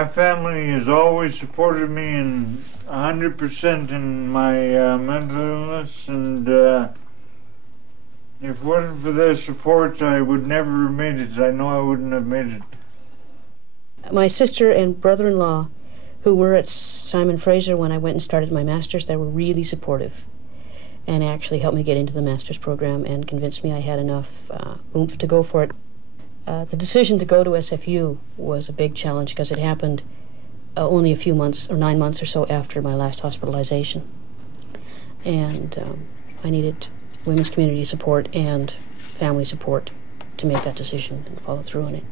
My family has always supported me in 100% in my mental illness, and if it wasn't for their support, I would never have made it. I know I wouldn't have made it. My sister and brother-in-law, who were at Simon Fraser when I went and started my master's, they were really supportive and actually helped me get into the master's program and convinced me I had enough oomph to go for it. The decision to go to SFU was a big challenge because it happened only a few months, or 9 months or so after my last hospitalization. And I needed women's community support and family support to make that decision and follow through on it.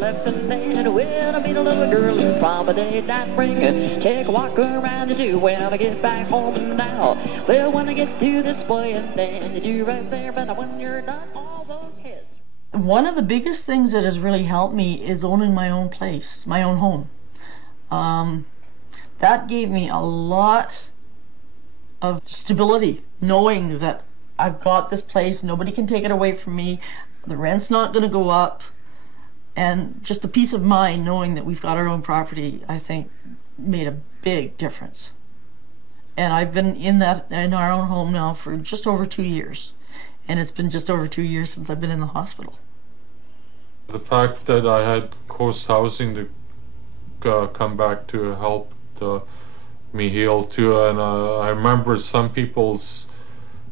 Left and then when I meet a little girl who promenade that ring, take a walk around and do when I get back home now. Well, when I get to this boy and then you do right there, but when you're done, all those heads. One of the biggest things that has really helped me is owning my own place, my own home. That gave me a lot of stability, knowing that I've got this place, nobody can take it away from me, the rent's not going to go up. And just the peace of mind knowing that we've got our own property, I think, made a big difference. And I've been in our own home now for just over 2 years. And it's been just over 2 years since I've been in the hospital. The fact that I had Coast Housing to come back to help me heal too. And I remember some people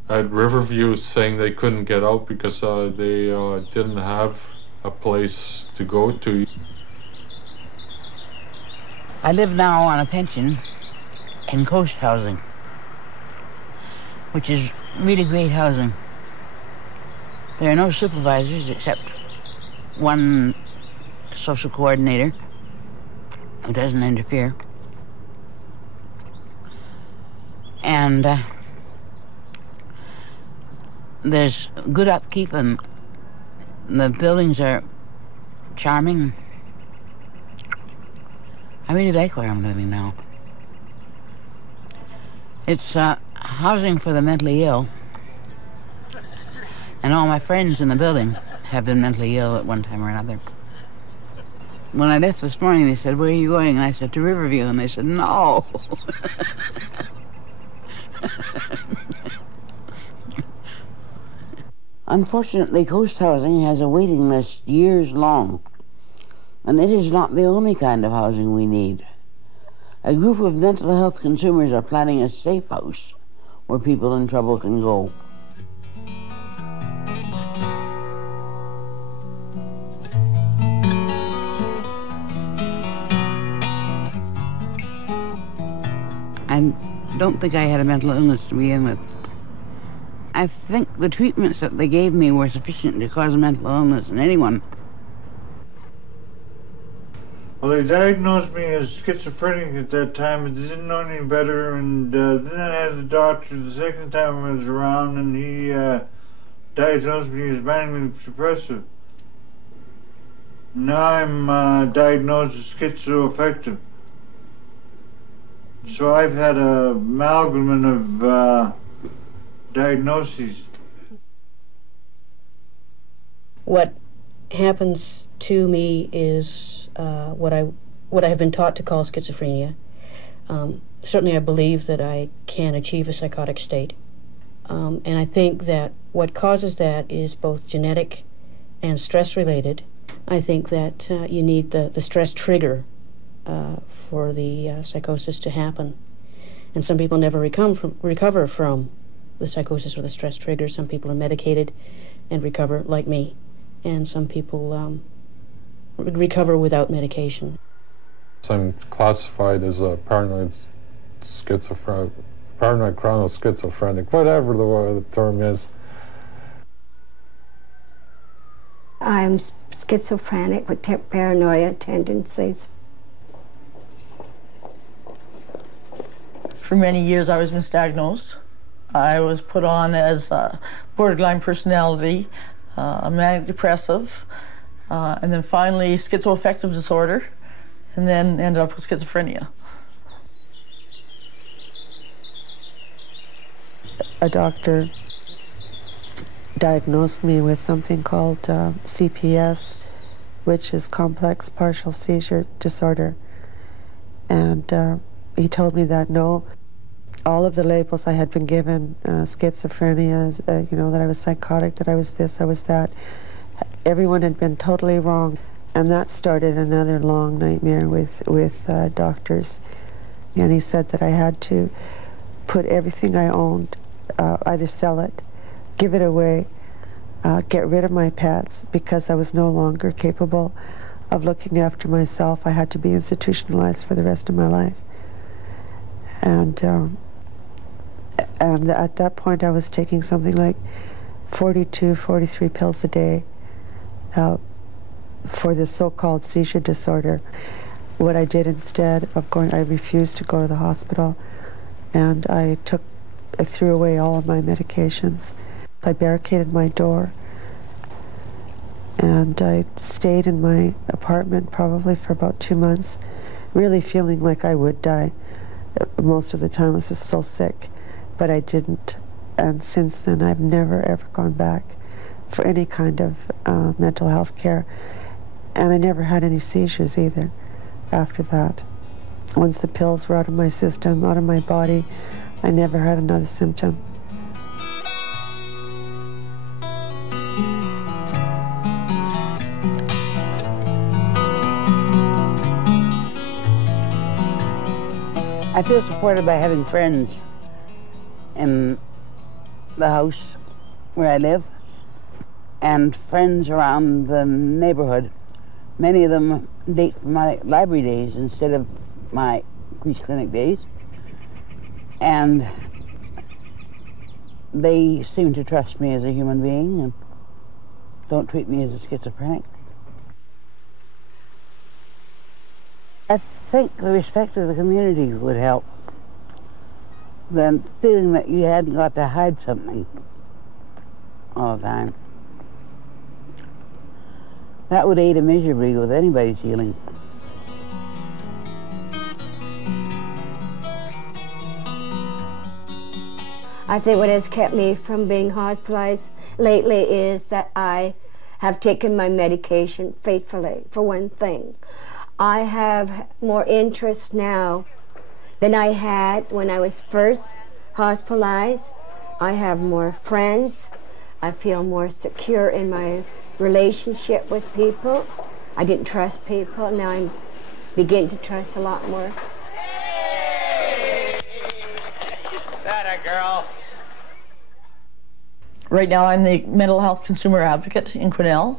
at Riverview saying they couldn't get out because they didn't have a place to go to. I live now on a pension in Coast Housing, which is really great housing. There are no supervisors except one social coordinator who doesn't interfere. And there's good upkeep and the buildings are charming. I really like where I'm living now. It's housing for the mentally ill. And all my friends in the building have been mentally ill at one time or another. When I left this morning, they said, "Where are you going?" And I said, "To Riverview." And they said, "No." Unfortunately, Coast Housing has a waiting list years long, and it is not the only kind of housing we need. A group of mental health consumers are planning a safe house where people in trouble can go. I don't think I had a mental illness to begin with. I think the treatments that they gave me were sufficient to cause mental illness in anyone. Well, they diagnosed me as schizophrenic at that time, but they didn't know any better, and then I had the doctor the second time I was around, and he diagnosed me as manically depressive. Now I'm diagnosed as schizoaffective. So I've had a amalgam of diagnoses. What happens to me is what I have been taught to call schizophrenia. Certainly I believe that I can achieve a psychotic state. And I think that what causes that is both genetic and stress-related. I think that you need the stress trigger for the psychosis to happen. And some people never recover from the psychosis or the stress trigger. Some people are medicated and recover, like me. And some people recover without medication. I'm classified as a paranoid chronoschizophrenic, whatever the term is. I'm schizophrenic with paranoia tendencies. For many years I was misdiagnosed. I was put on as borderline personality, manic depressive, and then finally schizoaffective disorder, and then ended up with schizophrenia. A doctor diagnosed me with something called CPS, which is complex partial seizure disorder. And he told me that no, all of the labels I had been given, schizophrenia, that I was psychotic, that I was this, I was that, everyone had been totally wrong. And that started another long nightmare with doctors. And he said that I had to put everything I owned, either sell it, give it away, get rid of my pets, because I was no longer capable of looking after myself. I had to be institutionalized for the rest of my life. And at that point I was taking something like 42, 43 pills a day for this so-called seizure disorder. What I did instead of going, I refused to go to the hospital, and I threw away all of my medications. I barricaded my door, and I stayed in my apartment probably for about 2 months, really feeling like I would die. Most of the time I was just so sick, but I didn't. And since then I've never ever gone back for any kind of mental health care. And I never had any seizures either after that. Once the pills were out of my system, out of my body, I never had another symptom. I feel supported by having friends in the house where I live and friends around the neighborhood. Many of them date from my library days instead of my priest clinic days. And they seem to trust me as a human being and don't treat me as a schizophrenic. I think the respect of the community would help. The feeling that you hadn't got to hide something all the time. That would aid immeasurably with anybody's healing. I think what has kept me from being hospitalized lately is that I have taken my medication faithfully, for one thing. I have more interest now than I had when I was first hospitalized. I have more friends. I feel more secure in my relationship with people. I didn't trust people. Now I'm beginning to trust a lot more. Hey! That a girl. Right now I'm the mental health consumer advocate in Quesnel,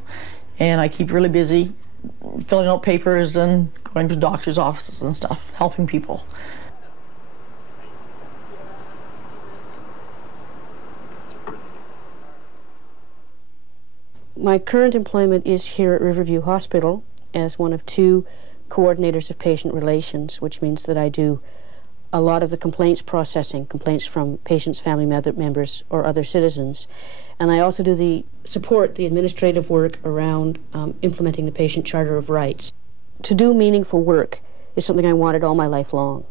and I keep really busy filling out papers and going to doctors' offices and stuff, helping people. My current employment is here at Riverview Hospital as one of 2 coordinators of patient relations, which means that I do a lot of the complaints processing, complaints from patients, family members, or other citizens. And I also do the administrative work around implementing the Patient Charter of Rights. To do meaningful work is something I wanted all my life long.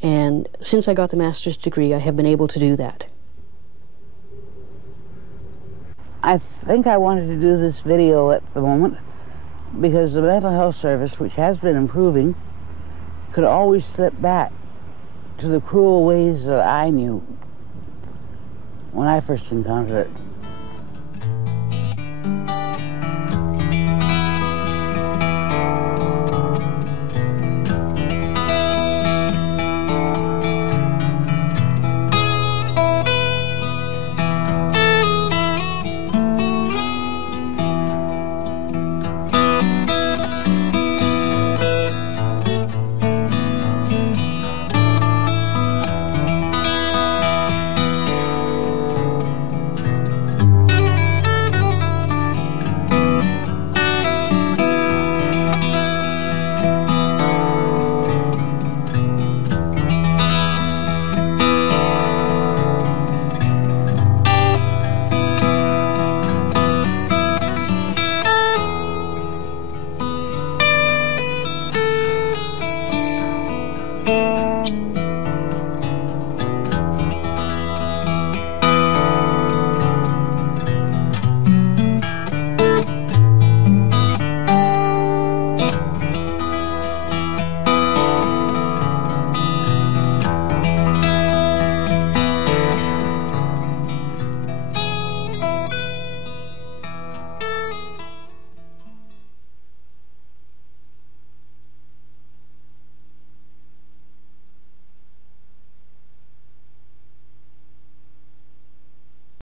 And since I got the master's degree, I have been able to do that. I think I wanted to do this video at the moment because the mental health service, which has been improving, could always slip back to the cruel ways that I knew when I first encountered it.